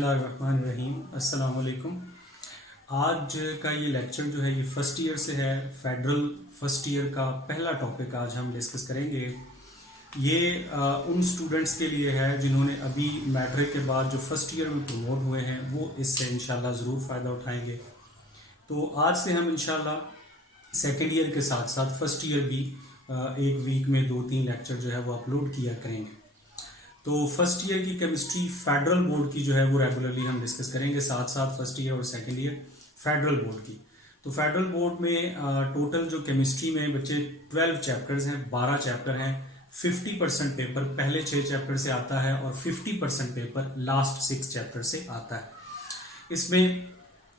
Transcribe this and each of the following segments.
रहीम अस्सलाम वालेकुम। आज का ये लेक्चर जो है ये फ़र्स्ट ईयर से है। फेडरल फर्स्ट ईयर का पहला टॉपिक आज हम डिस्कस करेंगे। ये उन स्टूडेंट्स के लिए है जिन्होंने अभी मैट्रिक के बाद जो फर्स्ट ईयर में प्रमोट हुए हैं वो इससे इंशाल्लाह ज़रूर फ़ायदा उठाएंगे। तो आज से हम इंशाल्लाह सेकेंड ईयर के साथ साथ फर्स्ट ईयर भी एक वीक में 2-3 लेक्चर जो है वो अपलोड किया करेंगे। तो फर्स्ट ईयर की केमिस्ट्री फेडरल बोर्ड की जो है वो रेगुलरली हम डिस्कस करेंगे, साथ साथ फर्स्ट ईयर और सेकंड ईयर फेडरल बोर्ड की। तो फेडरल बोर्ड में टोटल जो केमिस्ट्री में बच्चे 12 चैप्टर्स हैं, 12 चैप्टर हैं। 50% पेपर पहले 6 चैप्टर से आता है और 50% पेपर लास्ट 6 चैप्टर से आता है। इसमें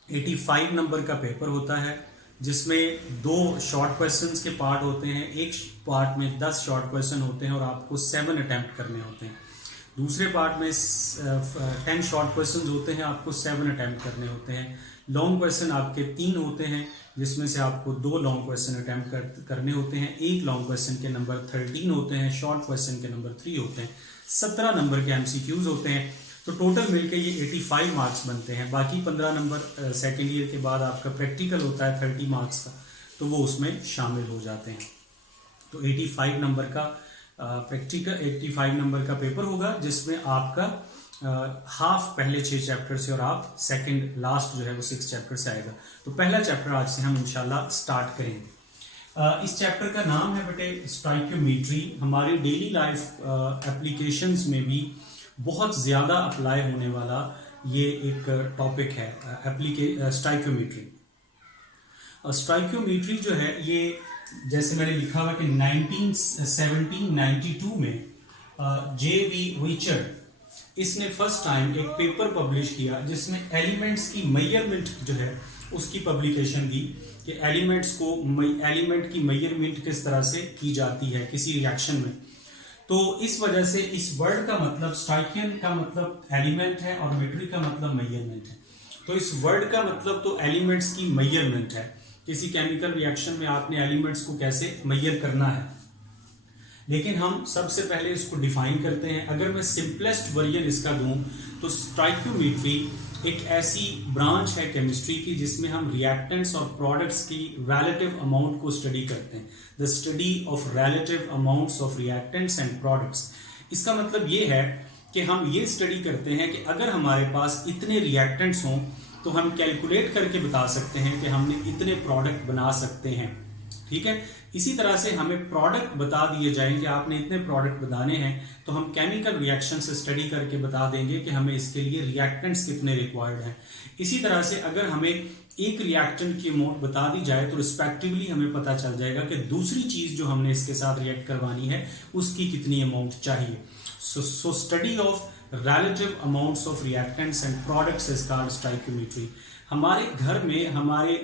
85 नंबर का पेपर होता है जिसमें 2 शॉर्ट क्वेश्चंस के पार्ट होते हैं। एक पार्ट में 10 शॉर्ट क्वेश्चन होते हैं और आपको 7 अटैम्प्ट करने होते हैं। दूसरे पार्ट में 10 शॉर्ट क्वेश्चंस होते हैं, आपको 7 अटैम्प्ट करने होते हैं। लॉन्ग क्वेश्चन आपके 3 होते हैं जिसमें से आपको 2 लॉन्ग क्वेश्चन अटैम्प्ट करने होते हैं। एक लॉन्ग क्वेश्चन के नंबर 13 होते हैं, शॉर्ट क्वेश्चन के नंबर 3 होते हैं। 17 नंबर के MCQs होते हैं। तो टोटल मिलके ये 85 मार्क्स बनते हैं। बाकी 15 नंबर सेकेंड ईयर के बाद आपका प्रैक्टिकल होता है 30 मार्क्स का, तो वो उसमें शामिल हो जाते हैं। तो 85 नंबर का प्रैक्टिकल 85 नंबर का पेपर होगा जिसमें आपका हाफ पहले 6 चैप्टर से और आप सेकंड लास्ट जो है वो 6 चैप्टर से आएगा। तो पहला चैप्टर आज से हम इंशाल्लाह स्टार्ट करेंगे। इस चैप्टर का नाम है बेटे स्टोइकियोमेट्री। हमारी डेली लाइफ एप्लीकेशंस में भी बहुत ज़्यादा अप्लाई होने वाला ये एक टॉपिक है स्टोइकियोमेट्री। स्टोइकियोमेट्री जो है ये जैसे मैंने लिखा हुआ कि 1792 में J.V. रिचर्ड इसने फर्स्ट टाइम एक पेपर पब्लिश किया जिसमें एलिमेंट्स की मेजरमेंट जो है उसकी पब्लिकेशन दी कि एलिमेंट की मेजरमेंट किस तरह से की जाती है किसी रिएक्शन में। तो इस वजह से इस वर्ड का मतलब स्टोइकियन का मतलब एलिमेंट है और मेट्री का मतलब मेजरमेंट है। तो इस वर्ड का मतलब तो एलिमेंट्स की मेजरमेंट है। किसी केमिकल रिएक्शन में आपने एलिमेंट्स को कैसे मेजर करना है, लेकिन हम सबसे पहले इसको डिफाइन करते हैं। अगर मैं सिंपलेस्ट वर्जन इसका दूं तो स्टोइकियोमेट्री एक ऐसी ब्रांच है केमिस्ट्री की जिसमें हम रिएक्टेंट्स और प्रोडक्ट्स की रिलेटिव अमाउंट को स्टडी करते हैं। The study of relative amounts of reactants and products. इसका मतलब ये है कि हम ये स्टडी करते हैं कि अगर हमारे पास इतने रिएक्टेंट्स हों तो हम कैलकुलेट करके बता सकते हैं कि हमने इतने प्रोडक्ट बना सकते हैं। ठीक है, इसी तरह से हमें प्रोडक्ट बता दिए जाएं कि आपने इतने प्रोडक्ट बनाने हैं तो हम केमिकल रिएक्शन से स्टडी करके बता देंगे कि हमें इसके लिए रिएक्टेंट्स कितने रिक्वायर्ड हैं। इसी तरह से अगर हमें एक रिएक्टेंट की अमाउंट बता दी जाए तो रिस्पेक्टिवली हमें पता चल जाएगा कि दूसरी चीज जो हमने इसके साथ रिएक्ट करवानी है उसकी कितनी अमाउंट चाहिए। So study of relative amounts of reactants and products is called stoichiometry। हमारे घर में हमारे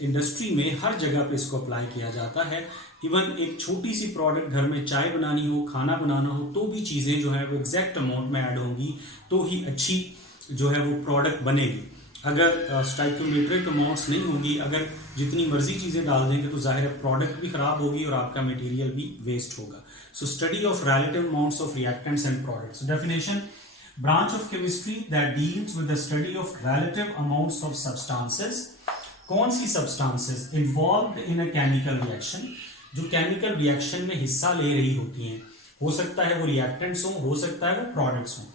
इंडस्ट्री में हर जगह पे इसको अप्लाई किया जाता है। इवन एक छोटी सी प्रोडक्ट घर में चाय बनानी हो, खाना बनाना हो तो भी चीज़ें जो है वो एग्जैक्ट अमाउंट में ऐड होंगी तो ही अच्छी जो है वो प्रोडक्ट बनेगी। अगर स्टोइकियोमेट्रिक अमाउंट्स नहीं होगी, अगर जितनी मर्जी चीज़ें डाल देंगे तो जाहिर है प्रोडक्ट भी खराब होगी और आपका मटेरियल भी वेस्ट होगा। So study of relative amounts of reactants and products. Definition: branch of chemistry that deals with the study of relative amounts of substances। कौन सी substances involved in a chemical reaction जो chemical reaction में हिस्सा ले रही होती हैं। हो सकता है वो reactants हो सकता है वो products हों,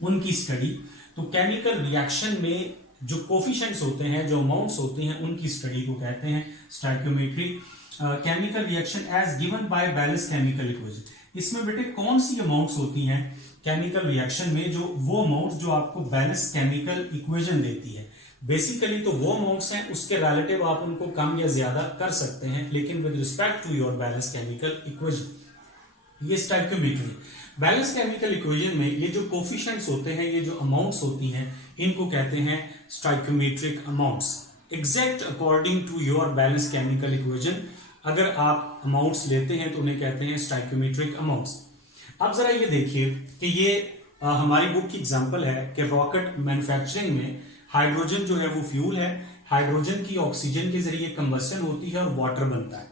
उनकी स्टडी। तो chemical reaction में जो coefficients होते हैं, जो amounts होते हैं, उनकी स्टडी को कहते हैं stoichiometry। chemical reaction as given by Bayes chemical equation। इसमें बेटे कौन सी अमाउंट्स होती हैं केमिकल रिएक्शन में, जो वो अमाउंट्स जो आपको बैलेंस केमिकल इक्वेशन देती है। बेसिकली तो वो अमाउंट्स हैं, उसके रिलेटिव आप उनको कम या ज्यादा कर सकते हैं, लेकिन with respect to your balance chemical equation. ये स्टोइकियोमेट्री। बैलेंस केमिकल इक्वेशन में ये जो कोफिशिएंट्स होते हैं, ये जो अमाउंट्स होती हैं, इनको कहते हैं stoichiometric amounts. Exact according to your balance chemical equation अगर आप अमाउंट्स लेते हैं तो उन्हें कहते हैं स्टोइकियोमेट्रिक अमाउंट्स। अब जरा ये देखिए कि ये हमारी बुक की एग्जांपल है कि रॉकेट मैन्युफैक्चरिंग में हाइड्रोजन जो है वो फ्यूल है। हाइड्रोजन की ऑक्सीजन के जरिए कंबशन होती है और वाटर बनता है।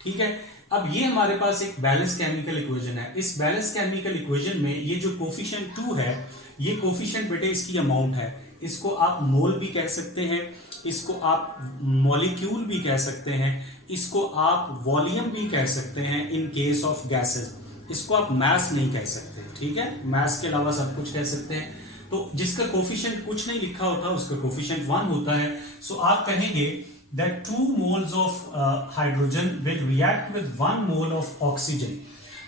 ठीक है, अब ये हमारे पास एक बैलेंस केमिकल इक्वेशन है। इस बैलेंस केमिकल इक्वेशन में ये जो कोफिशिएंट 2 है ये कोफिशिएंट बेटे इसकी अमाउंट है, इसको आप मोल भी कह सकते हैं, इसको आप मॉलिक्यूल भी कह सकते हैं, इसको आप वॉल्यूम भी कह सकते हैं इन केस ऑफ गैसेस। इसको आप मास नहीं कह सकते, ठीक है, मास के अलावा सब कुछ कह सकते हैं। तो जिसका कोफिशिएंट कुछ नहीं लिखा होता उसका कोफिशिएंट 1 होता है। सो आप कहेंगे that 2 moles of hydrogen will react with 1 mole of oxygen.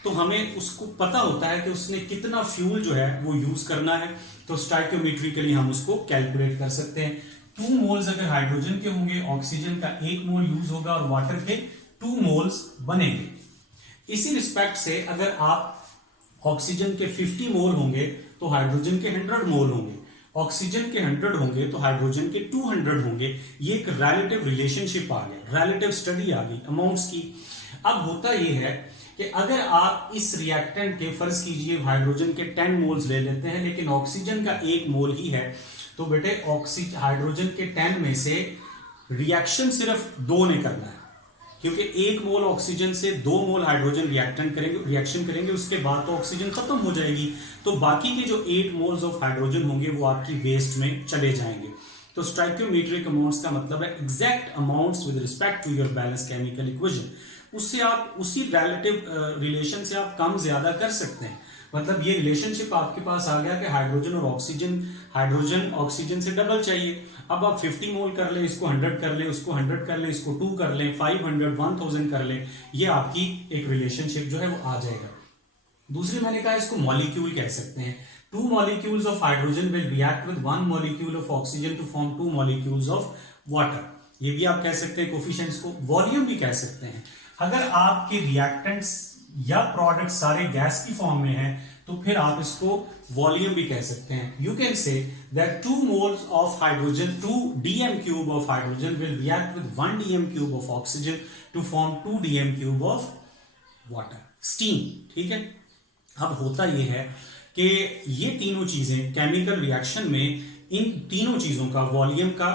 तो हमें उसको पता होता है कि उसने कितना फ्यूल जो है वो यूज करना है, तो स्टोइकियोमेट्रिकली हम उसको कैलकुलेट कर सकते हैं। 2 मोल्स अगर हाइड्रोजन के होंगे, ऑक्सीजन का 1 मोल यूज होगा और वाटर के 2 मोल्स बनेंगे। इसी रिस्पेक्ट से अगर आप ऑक्सीजन के 50 मोल होंगे तो हाइड्रोजन के 100 मोल होंगे, ऑक्सीजन के 100 होंगे तो हाइड्रोजन के 200 होंगे। ये एक रिलेटिव रिलेशनशिप आ गया, रिलेटिव स्टडी आ गई अमाउंट्स की। अब होता यह है कि अगर आप इस रिएक्टेंट के, फर्ज कीजिए हाइड्रोजन के 10 मोल्स ले लेते हैं लेकिन ऑक्सीजन का 1 मोल ही है, तो बेटे हाइड्रोजन के 10 में से रिएक्शन सिर्फ 2 ने करना है, क्योंकि 1 मोल ऑक्सीजन से 2 मोल हाइड्रोजन रिएक्शन करेंगे, उसके बाद तो ऑक्सीजन खत्म हो जाएगी, तो बाकी के जो 8 मोल्स ऑफ हाइड्रोजन होंगे वो आपकी वेस्ट में चले जाएंगे। तो स्टोइकियोमेट्रिक अमाउंट्स का मतलब है exact amounts with respect to your balance chemical equation. उससे आप उसी रिलेटिव रिलेशन से आप कम ज्यादा कर सकते हैं। मतलब ये रिलेशनशिप आपके पास आ गया कि हाइड्रोजन और हाइड्रोजन ऑक्सीजन से डबल चाहिए। अब आप 50 मोल कर लें, इसको 100 कर लें, उसको 100 कर लें, इसको 2 कर लें, 500 1000 कर लें, ये आपकी एक रिलेशनशिप जो है वो आ जाएगा। दूसरी मैंने कहा इसको मॉलिक्यूल कह सकते हैं। 2 molecules of hydrogen will react with 1 molecule of oxygen to form 2 molecules of water। ये भी आप कह सकते हैं कोफिशिएंट्स को। वॉल्यूम भी कह सकते हैं। अगर आपके रिएक्टेंट्स या प्रोडक्ट सारे गैस की फॉर्म में हैं तो फिर आप इसको वॉल्यूम भी कह सकते हैं। You can say that 2 moles of hydrogen, 2 dm cube of hydrogen will react with 1 dm cube of oxygen to form 2 dm cube of water, steam। ठीक है, अब होता यह है कि ये तीनों चीजें केमिकल रिएक्शन में, इन तीनों चीजों का, वॉल्यूम का,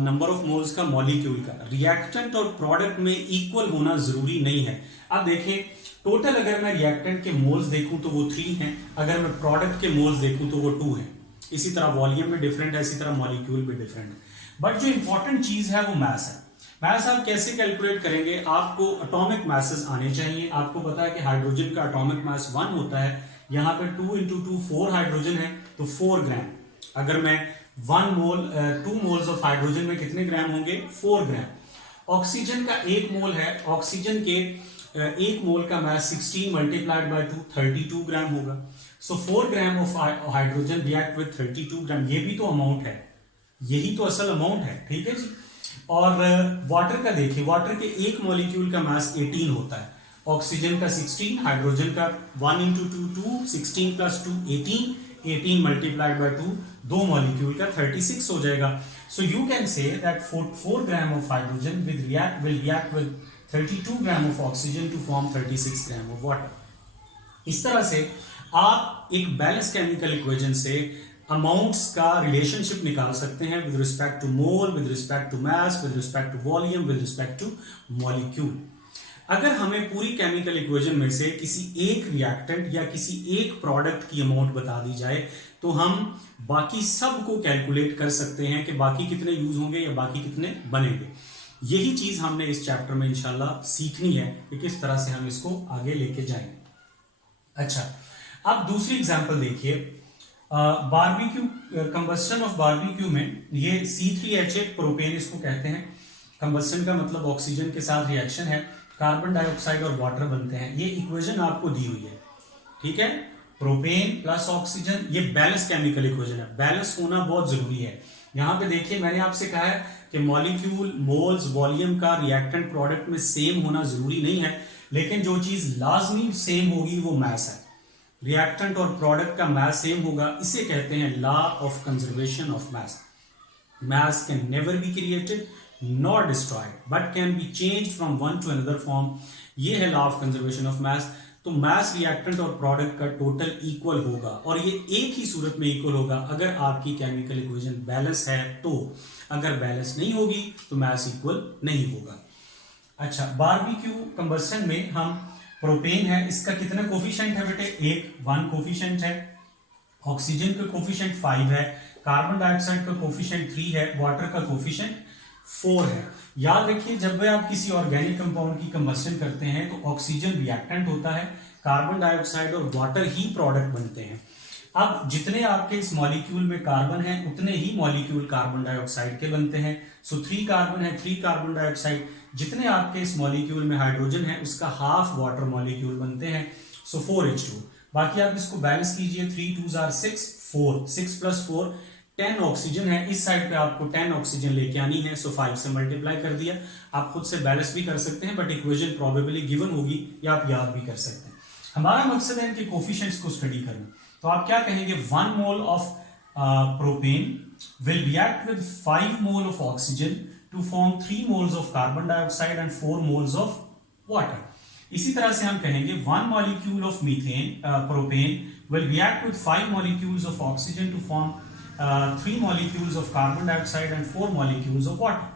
नंबर ऑफ मोल्स का, मॉलिक्यूल का, रिएक्टेंट और प्रोडक्ट में इक्वल होना जरूरी नहीं है। अब देखें टोटल अगर मैं रिएक्टेंट के मोल्स देखूं तो वो 3 हैं, अगर मैं प्रोडक्ट के मोल्स देखूं तो वो 2 हैं। इसी तरह वॉल्यूम भी डिफरेंट है, इसी तरह मॉलिक्यूल भी डिफरेंट है। बट जो इंपॉर्टेंट चीज है वो मास है। मास आप कैसे कैलकुलेट करेंगे? आपको एटॉमिक मासेस आने चाहिए। आपको पता है कि हाइड्रोजन का एटॉमिक मास 1 होता है, यहाँ पे 2 × 2 4 हाइड्रोजन है तो 4 ग्राम। अगर मैं 2 मोल्स ऑफ हाइड्रोजन में कितने ग्राम होंगे? 4 ग्राम। ऑक्सीजन का 1 मोल है, ऑक्सीजन के 1 मोल का मास 16 मल्टीप्लाइड बाय 2 32 ग्राम होगा। सो 4 gram of hydrogen react with 32 ग्राम। ये भी तो अमाउंट है, यही तो असल अमाउंट है। ठीक है जी। और वाटर का देखिए, वाटर के 1 मॉलिक्यूल का मास 18 होता है, ऑक्सीजन का 16, हाइड्रोजन का 1 × 2 2 16 + 2 18 मल्टीप्लाइड बाय 2 2 मॉलिक्यूल का 36 हो जाएगा। So you can say that 4 gram of hydrogen will react with 32 gram of oxygen to form 36 gram of water. इस तरह से आप एक बैलेंस केमिकल इक्वेशन से अमाउंट्स का रिलेशनशिप निकाल सकते हैं with respect to mole, with respect to mass, with respect to volume, with respect to molecule. अगर हमें पूरी केमिकल इक्वेशन में से किसी एक रिएक्टेंट या किसी एक प्रोडक्ट की अमाउंट बता दी जाए तो हम बाकी सब को कैलकुलेट कर सकते हैं कि बाकी कितने यूज होंगे या बाकी कितने बनेंगे। यही चीज हमने इस चैप्टर में इंशाल्लाह सीखनी है कि किस तरह से हम इसको आगे लेके जाएंगे। अच्छा, अब दूसरी एग्जांपल देखिए। बारबेक्यू, कंबस्टन ऑफ बारबेक्यू में ये C3H8 प्रोपेन इसको कहते हैं। कंबस्टन का मतलब ऑक्सीजन के साथ रिएक्शन है, कार्बन डाइऑक्साइड और वाटर बनते हैं। ये इक्वेशन आपको दी हुई है, ठीक है। प्रोपेन प्लस ऑक्सीजन, ये बैलेंस केमिकल इक्वेशन है। बैलेंस होना बहुत जरूरी है। यहां पे देखिए मैंने आपसे कहा है कि मॉलिक्यूल, मोल्स, वॉल्यूम का रिएक्टेंट प्रोडक्ट में सेम होना जरूरी नहीं है, लेकिन जो चीज लाजमी सेम होगी वो मास है। रिएक्टेंट और प्रोडक्ट का मास सेम होगा, इसे कहते हैं law of conservation of mass. Mass can never be created not destroyed but can be change from one two another form. ये है लॉ ऑफ कंजर्वेशन ऑफ मास। तो मास, रिएक्टेंट और प्रोडक्ट का टोटल इक्वल होगा, और ये एक ही सूरत में इक्वल होगा अगर आपकी केमिकल इक्वेशन बैलेंस है तो। अगर बैलेंस नहीं होगी तो मास इक्वल नहीं होगा। अच्छा, बारबेक्यू कंबस्टन में हम प्रोपेन है, इसका कितना कोफिशिएंट है बेटे? 1 कोफिशिएंट है। ऑक्सीजन का कोफिशिएंट 5 है, कार्बन डाइऑक्साइड का कोफिशिएंट 3 है, वाटर का कोफिशिएंट 4 है। याद रखिए जब भी आप किसी ऑर्गेनिक कंपाउंड की कंबस्शन करते हैं तो ऑक्सीजन रिएक्टेंट होता है, कार्बन डाइऑक्साइड और वाटर ही प्रोडक्ट बनते हैं। अब जितने आपके इस मॉलिक्यूल में कार्बन है उतने ही मॉलिक्यूल कार्बन डाइऑक्साइड के बनते हैं। सो 3 कार्बन है, 3 कार्बन डाइऑक्साइड। जितने आपके इस मॉलिक्यूल में हाइड्रोजन है उसका हाफ वाटर मॉलिक्यूल बनते हैं, सो 4H2। बाकी आप इसको बैलेंस कीजिए, 3 2s are 6, 4, 6 + 4 10 ऑक्सीजन है। इस साइड पे आपको 10 ऑक्सीजन लेके आनी है, सो 5 से मल्टीप्लाई कर दिया। आप खुद से बैलेंस भी कर सकते हैं, बट इक्वेशन प्रोबेबली गिवन होगी या आप याद भी कर सकते हैं। हमारा मकसद है इनके कोफिशिएंट्स को स्टडी करना। तो आप क्या कहेंगे, 1 mole of propane will react with 5 mole of oxygen to form 3 moles of carbon dioxide and 4 moles of water. इसी तरह से हम कहेंगे 1 molecule of methane propane will react with 5 molecules of oxygen to form 3 molecules of carbon dioxide and 4 molecules of water.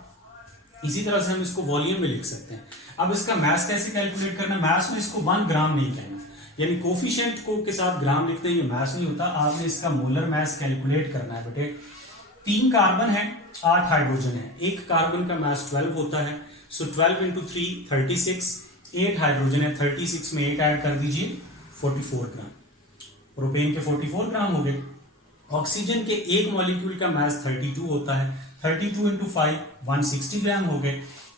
इसी तरह से हम इसको वॉल्यूम में लिख सकते हैं। अब इसका मास कैसे कैलकुलेट करना, मास में इसको 1 ग्राम नहीं कहना, यानी कोफिशिएंट को के साथ ग्राम लिखते हैं, ये मास नहीं होता। आपने इसका मोलर मास कैलकुलेट करना है बेटे। 3 कार्बन है, 8 हाइड्रोजन है, एक कार्बन का मास 12 होता है, सो 12 × 3 36, 8 हाइड्रोजन है, 36 में 8 ऐड कर दीजिए, 44 ग्राम। प्रोपेन के 44 ग्राम हो गए। ऑक्सीजन के एक मॉलिक्यूल का मास 32 होता है, 32 × 5 160 ग्राम हो गए।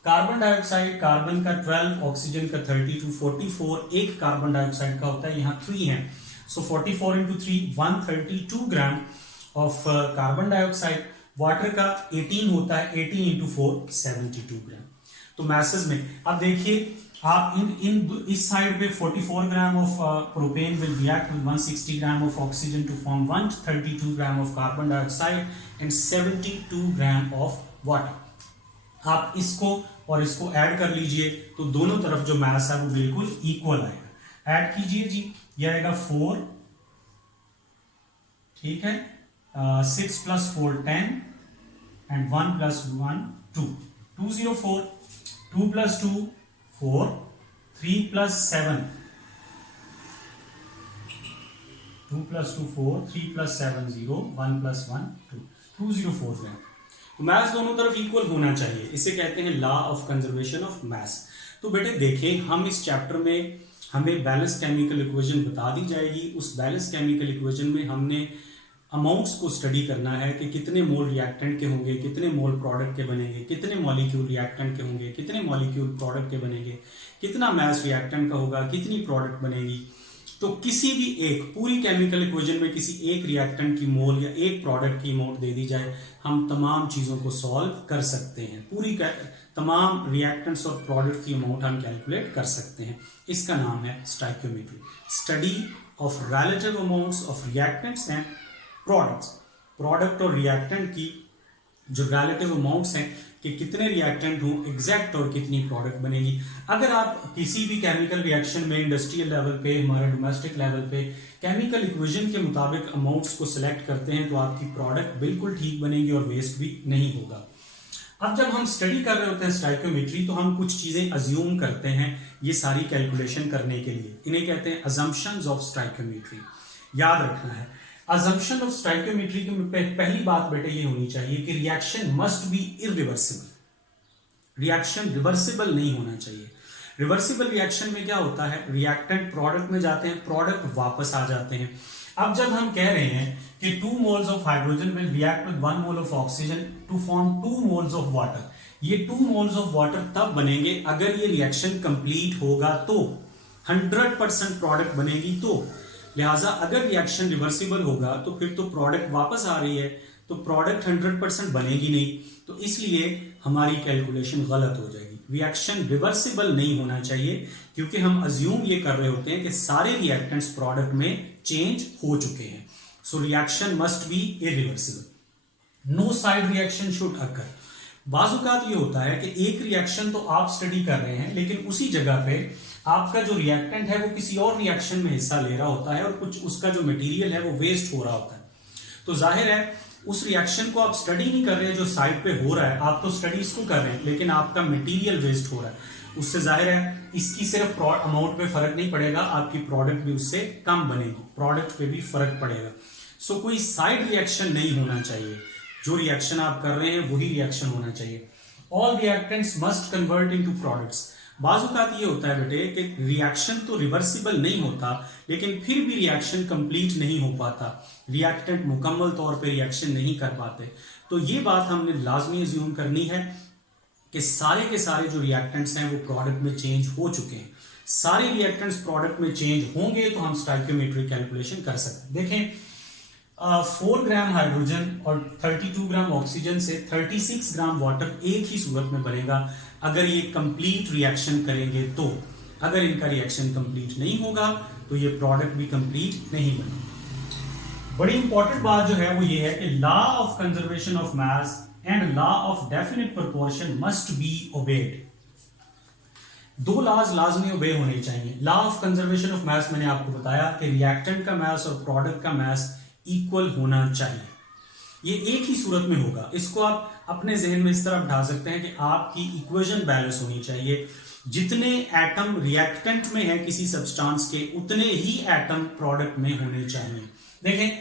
कार्बन डाइऑक्साइड, कार्बन का 12, ऑक्सीजन का 32, 44 एक कार्बन डाइऑक्साइड का होता है, यहाँ 3 है, सो 44 × 3 132 gram of carbon dioxide. Water का 18 होता है, 18 × 4 72 ग्राम। तो मैसेज में अब देखिए आप इस साइड पे 44 gram of propane will react with 160 gram of oxygen to form 132 gram of carbon dioxide and 72 gram of water. आप इसको और इसको ऐड कर लीजिए तो दोनों तरफ जो मैस है वो बिल्कुल इक्वल आएगा। ऐड कीजिए जी, यह आएगा 4, ठीक है, 6 + 4 10 एंड 1 + 1 2, 204, 2 + 2 4, 3 + 7 2 + 2 4, 3 + 7 0, 1 + 1 2, 204 ग्राम। तो मैस दोनों तरफ इक्वल होना चाहिए, इसे कहते हैं law of conservation of mass. तो बेटे देखें, हम इस चैप्टर में हमें बैलेंस केमिकल इक्वेशन बता दी जाएगी। उस बैलेंस केमिकल इक्वेशन में हमने अमाउंट्स को स्टडी करना है कि कितने मोल रिएक्टेंट के होंगे, कितने मोल प्रोडक्ट के बनेंगे, कितने मॉलिक्यूल रिएक्टेंट के होंगे, कितने मॉलिक्यूल प्रोडक्ट के बनेंगे, कितना मास रिएक्टेंट का होगा, कितनी प्रोडक्ट बनेगी। तो किसी भी एक पूरी केमिकल इक्वेशन में किसी एक रिएक्टेंट की मोल या एक प्रोडक्ट की अमाउंट दे दी जाए, हम तमाम चीज़ों को सॉल्व कर सकते हैं। पूरी तमाम रिएक्टेंट्स और प्रोडक्ट की अमाउंट हम कैलकुलेट कर सकते हैं। इसका नाम है stoichiometry, study of relative amounts of reactants and products. Product और रिएक्टेंट की जो रिलेटिव अमाउंट्स हैं कि कितने रिएक्टेंट हो एग्जैक्ट और कितनी प्रोडक्ट बनेगी। अगर आप किसी भी केमिकल रिएक्शन में इंडस्ट्रियल लेवल पे, हमारे डोमेस्टिक लेवल पे केमिकल इक्वेशन के मुताबिक अमाउंट्स को सिलेक्ट करते हैं तो आपकी प्रोडक्ट बिल्कुल ठीक बनेगी और वेस्ट भी नहीं होगा। अब जब हम स्टडी कर रहे होते हैं स्टोइकियोमेट्री तो हम कुछ चीज़ें अज्यूम करते हैं ये सारी कैलकुलेशन करने के लिए, इन्हें कहते हैं अजम्पशंस ऑफ स्टोइकियोमेट्री। याद रखना है अजम्पशन ऑफ स्टोइकियोमेट्री की पहली बात बेटे ये होनी चाहिए कि reaction must be irreversible. Reaction reversible नहीं होना चाहिए। रिवर्सिबल रिएक्शन में क्या होता है, रिएक्टेंट प्रोडक्ट में जाते हैं, प्रोडक्ट वापस आ जाते हैं। अब जब हम कह रहे हैं कि 2 moles of hydrogen will react with 1 mole of oxygen to form 2 moles of water, ये 2 moles ऑफ वाटर तब बनेंगे अगर ये रिएक्शन कंप्लीट होगा तो 100% प्रोडक्ट बनेगी। तो लिहाजा अगर रिएक्शन रिवर्सिबल होगा तो फिर तो प्रोडक्ट वापस आ रही है तो प्रोडक्ट 100% बनेगी नहीं, तो इसलिए हमारी कैलकुलेशन गलत हो जाएगी। रिएक्शन रिवर्सिबल नहीं होना चाहिए क्योंकि हम अज्यूम ये कर रहे होते हैं कि सारे रिएक्टेंट्स प्रोडक्ट में चेंज हो चुके हैं। So reaction must be irreversible. No side reaction should occur. बाजुकात ये होता है कि एक रिएक्शन तो आप स्टडी कर रहे हैं लेकिन उसी जगह पे आपका जो रिएक्टेंट है वो किसी और रिएक्शन में हिस्सा ले रहा होता है और कुछ उसका जो मटेरियल है वो वेस्ट हो रहा होता है। तो जाहिर है उस रिएक्शन को आप स्टडी नहीं कर रहे हैं जो साइड पे हो रहा है, आप तो स्टडी इसको कर रहे हैं लेकिन आपका मटेरियल वेस्ट हो रहा है। उससे जाहिर है इसकी सिर्फ अमाउंट पे फर्क नहीं पड़ेगा, आपकी प्रोडक्ट भी उससे कम बनेगी, प्रोडक्ट पे भी फर्क पड़ेगा। सो कोई साइड रिएक्शन नहीं होना चाहिए, जो रिएक्शन आप कर रहे हैं वही रिएक्शन होना चाहिए। All reactants must convert into products. बाजुकात ये होता है बेटे कि रिएक्शन तो रिवर्सिबल नहीं होता, लेकिन फिर भी रिएक्शन कंप्लीट नहीं हो पाता, रिएक्टेंट मुकम्मल तौर पे रिएक्शन नहीं कर पाते। तो ये बात हमने लाजमी अज्यूम करनी है कि सारे के सारे जो रिएक्टेंट्स हैं वो प्रोडक्ट में चेंज हो चुके हैं। सारे रिएक्टेंट्स प्रोडक्ट में चेंज होंगे तो हम स्टोइकियोमेट्रिक कैलकुलेशन कर सकते हैं। देखें 4 ग्राम हाइड्रोजन और 32 ग्राम ऑक्सीजन से 36 ग्राम वाटर एक ही सूरत में बनेगा अगर ये कंप्लीट रिएक्शन करेंगे तो। अगर इनका रिएक्शन कंप्लीट नहीं होगा तो ये प्रोडक्ट भी कंप्लीट नहीं बनेगा। बड़ी इंपॉर्टेंट बात जो है वो ये है कि law of conservation of mass and law of definite proportion must be obeyed. दो लॉज लाजमी ओबे होने चाहिए। Law of conservation of mass मैंने आपको बताया कि रिएक्टेंट का मास और प्रोडक्ट का मास इक्वल होना चाहिए, ये एक ही सूरत में होगा। इसको आप अपने जहन में इस तरह बिठा सकते हैं कि आपकी इक्वेशन बैलेंस होनी चाहिए। जितने एटम रिएक्टेंट में है किसी सब्सटेंस के, उतने ही एटम प्रोडक्ट में होने चाहिए। देखें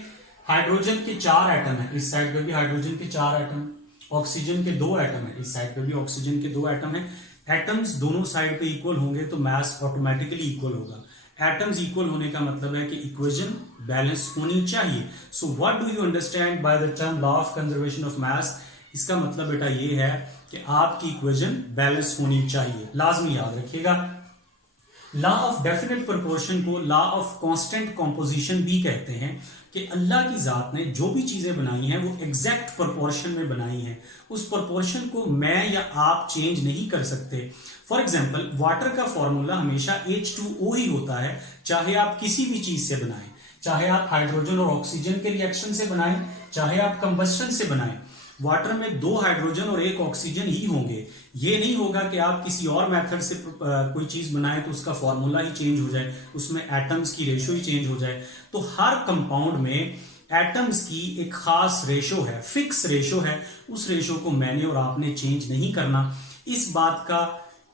हाइड्रोजन के 4 एटम है, इस साइड पे भी हाइड्रोजन के 4 एटम, ऑक्सीजन के 2 एटम है, इस साइड पे भी ऑक्सीजन के 2 एटम है। एटम्स दोनों साइड पे इक्वल होंगे तो मास ऑटोमेटिकली इक्वल होगा। एटम्स इक्वल होने का मतलब है कि इक्वेशन बैलेंस होनी चाहिए। So what do you understand by the term law of conservation of मास? इसका मतलब बेटा ये है कि आपकी इक्वेशन बैलेंस होनी चाहिए, लाजमी याद रखिएगा। लॉ ऑफ डेफिनेट प्रोपोर्शन को लॉ ऑफ कांस्टेंट कॉम्पोजिशन भी कहते हैं कि अल्लाह की जात ने जो भी चीजें बनाई हैं वो एग्जैक्ट प्रोपोर्शन में बनाई हैं। उस प्रोपोर्शन को मैं या आप चेंज नहीं कर सकते। फॉर एग्जाम्पल वाटर का फॉर्मूला हमेशा H2O ही होता है, चाहे आप किसी भी चीज से बनाएं, चाहे आप हाइड्रोजन और ऑक्सीजन के रिएक्शन से बनाएं, चाहे आप कंबस्टन से बनाएं। वाटर में 2 हाइड्रोजन और 1 ऑक्सीजन ही होंगे। ये नहीं होगा कि आप किसी और मेथड से कोई चीज बनाएं तो उसका फॉर्मूला ही चेंज हो जाए, उसमें एटम्स की रेशो ही चेंज हो जाए। तो हर कंपाउंड में एटम्स की एक खास रेशो है, फिक्स रेशो है। उस रेशो को मैंने और आपने चेंज नहीं करना। इस बात का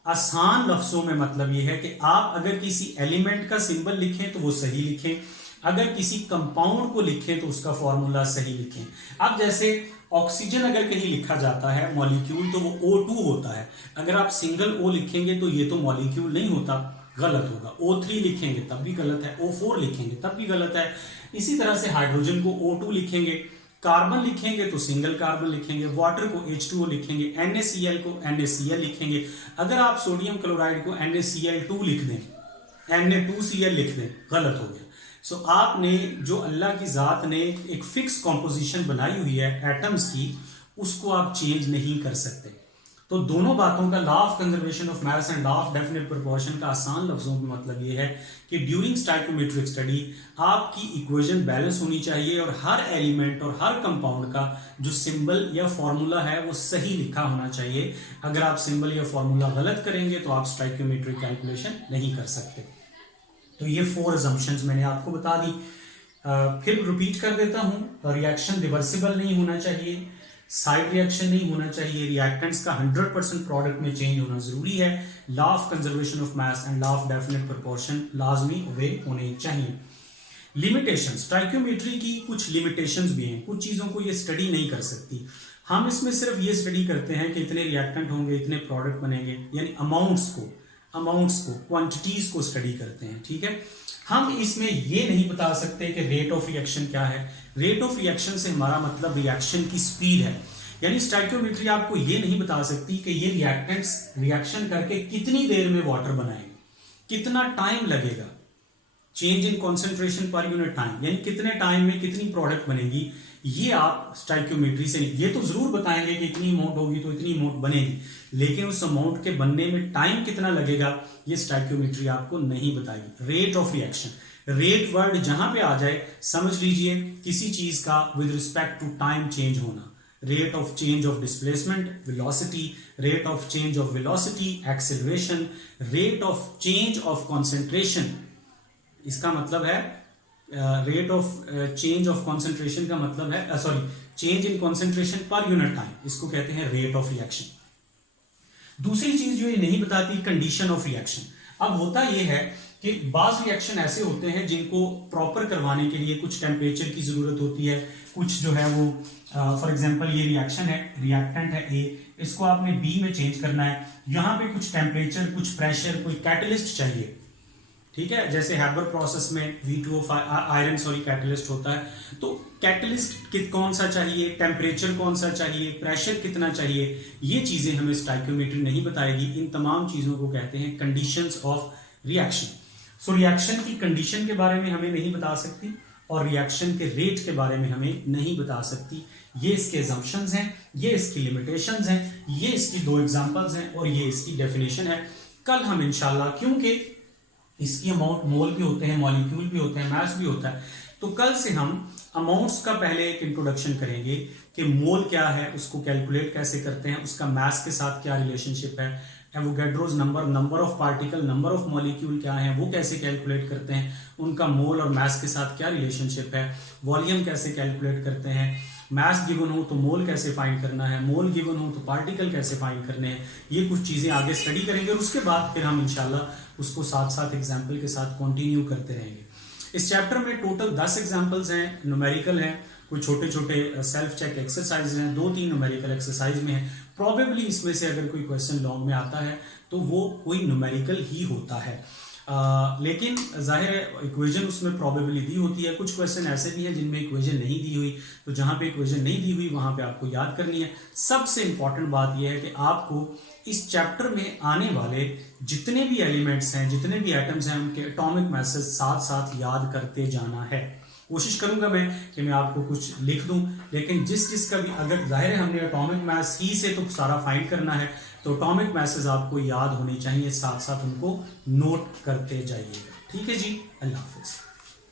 आसान लफ्जों में मतलब यह है कि आप अगर किसी एलिमेंट का सिंबल लिखें तो वो सही लिखें, अगर किसी कंपाउंड को लिखें तो उसका फॉर्मूला सही लिखें। अब जैसे ऑक्सीजन अगर कहीं लिखा जाता है मॉलिक्यूल तो वो O2 होता है। अगर आप सिंगल O लिखेंगे तो ये तो मॉलिक्यूल नहीं होता, गलत होगा। O3 लिखेंगे तब भी गलत है, O4 लिखेंगे तब भी गलत है। इसी तरह से हाइड्रोजन को O2 लिखेंगे, कार्बन लिखेंगे तो सिंगल कार्बन लिखेंगे, वाटर को H2O लिखेंगे, NaCl को NaCl लिखेंगे। अगर आप सोडियम क्लोराइड को NaCl2 लिख दें, Na2Cl लिख दें, गलत हो गया। सो आपने जो अल्लाह की जात ने एक फिक्स कॉम्पोजिशन बनाई हुई है एटम्स की, उसको आप चेंज नहीं कर सकते। तो दोनों बातों का law of conservation of mass and law of definite proportion का आसान लफ्जों में मतलब ये है कि ड्यूरिंग स्टोइकियोमेट्रिक स्टडी आपकी इक्वेशन बैलेंस होनी चाहिए और हर एलिमेंट और हर कंपाउंड का जो सिंबल या फॉर्मूला है वो सही लिखा होना चाहिए। अगर आप सिंबल या फॉर्मूला गलत करेंगे तो आप स्टोइकियोमेट्रिक कैलकुलेशन नहीं कर सकते। तो ये 4 assumptions मैंने आपको बता दी। फिर रिपीट कर देता हूं। रिएक्शन रिवर्सिबल नहीं होना चाहिए, साइड रिएक्शन नहीं होना चाहिए, रिएक्टेंट्स का 100% प्रोडक्ट में चेंज होना जरूरी है, law of conservation of mass and law of definite proportion लाजमी ओबे होने चाहिए। लिमिटेशन, स्टोइकियोमेट्री की कुछ लिमिटेशंस भी हैं, कुछ चीजों को ये स्टडी नहीं कर सकती। हम इसमें सिर्फ ये स्टडी करते हैं कि इतने रिएक्टेंट होंगे, इतने प्रोडक्ट बनेंगे, यानी अमाउंट्स को क्वांटिटीज को स्टडी करते हैं, ठीक है। हम इसमें ये नहीं बता सकते कि रेट ऑफ रिएक्शन क्या है। रेट ऑफ रिएक्शन से हमारा मतलब रिएक्शन की स्पीड है, यानी स्टोइकियोमेट्री आपको ये नहीं बता सकती कि ये रिएक्टेंट्स रिएक्शन करके कितनी देर में वाटर बनाएंगे, कितना टाइम लगेगा, change in concentration per unit time, यानी कितने टाइम में कितनी प्रोडक्ट बनेगी। ये आप स्टोइकियोमेट्री से नहीं, ये तो जरूर बताएंगे कि इतनी अमाउंट होगी तो इतनी अमाउंट बनेगी, लेकिन उस अमाउंट के बनने में टाइम कितना लगेगा ये स्टोइकियोमेट्री आपको नहीं बताएगी। Rate of reaction, rate word जहां पे आ जाए समझ लीजिए किसी चीज का with respect to time change होना। Rate of change of displacement, velocity, rate of change of velocity, acceleration, rate of change of concentration. इसका मतलब है rate of change of concentration का मतलब है change in concentration per unit time, इसको कहते हैं रेट ऑफ रिएक्शन। दूसरी चीज जो ये नहीं बताती कंडीशन ऑफ रिएक्शन। अब होता यह है कि बाज रिएक्शन ऐसे होते हैं जिनको प्रॉपर करवाने के लिए कुछ टेम्परेचर की जरूरत होती है, कुछ जो है वो फॉर एग्जांपल ये रिएक्शन है, रिएक्टेंट है ए, इसको आपने बी में चेंज करना है, यहाँ पे कुछ टेम्परेचर, कुछ प्रेशर, कोई कैटलिस्ट चाहिए, ठीक है। जैसे हैबर प्रोसेस में V2O आयरन कैटलिस्ट होता है, तो कैटलिस्ट कौन सा चाहिए, टेम्परेचर कौन सा चाहिए, प्रेशर कितना चाहिए, ये चीजें हमें स्टाइकियोमेट्री नहीं बताएगी। इन तमाम चीजों को कहते हैं conditions of reaction. So reaction की कंडीशन के बारे में हमें नहीं बता सकती और रिएक्शन के रेट के बारे में हमें नहीं बता सकती। ये इसके assumptions हैं, ये इसकी लिमिटेशंस हैं, ये इसकी 2 एग्जांपल्स हैं और ये इसकी डेफिनेशन है। कल हम इंशाल्लाह, क्योंकि इसकी अमाउंट मोल भी होते हैं, मॉलिक्यूल भी होते हैं, मास भी होता है, तो कल से हम अमाउंट्स का पहले एक इंट्रोडक्शन करेंगे कि मोल क्या है, उसको कैलकुलेट कैसे करते हैं, उसका मास के साथ क्या रिलेशनशिप है, Avogadro's number, number of particle, number of molecule क्या है, वो कैसे कैलकुलेट करते हैं, उनका मोल और मास के साथ क्या रिलेशनशिप है, वॉल्यूम कैसे कैलकुलेट करते हैं, मास गिवन हो तो मोल कैसे फाइंड करना है, मोल गिवन हो तो पार्टिकल कैसे फाइंड करने हैं, ये कुछ चीज़ें आगे स्टडी करेंगे और उसके बाद फिर हम इंशाल्लाह उसको साथ साथ एग्जाम्पल के साथ कंटिन्यू करते रहेंगे। इस चैप्टर में टोटल 10 एग्जाम्पल्स हैं, न्यूमेरिकल हैं, कोई छोटे छोटे सेल्फ चेक एक्सरसाइज हैं, 2-3 न्यूमेरिकल एक्सरसाइज में है। प्रॉबेबली इसमें से अगर कोई क्वेश्चन लॉन्ग में आता है तो वो कोई न्यूमेरिकल ही होता है, लेकिन जाहिर है इक्वेशन उसमें प्रॉबेबली दी होती है। कुछ क्वेश्चन ऐसे भी हैं जिनमें इक्वेशन नहीं दी हुई, तो जहाँ पे इक्वेशन नहीं दी हुई वहाँ पे आपको याद करनी है। सबसे इंपॉर्टेंट बात यह है कि आपको इस चैप्टर में आने वाले जितने भी एलिमेंट्स हैं, जितने भी एटम्स हैं, उनके एटॉमिक मासेस साथ साथ याद करते जाना है। कोशिश करूंगा मैं कि मैं आपको कुछ लिख दूं, लेकिन जिसका भी, अगर जाहिर है हमने एटॉमिक मास ही से तो सारा फाइंड करना है, तो एटॉमिक मासेस आपको याद होनी चाहिए, साथ साथ उनको नोट करते जाइएगा। ठीक है जी, अल्लाह हाफिज।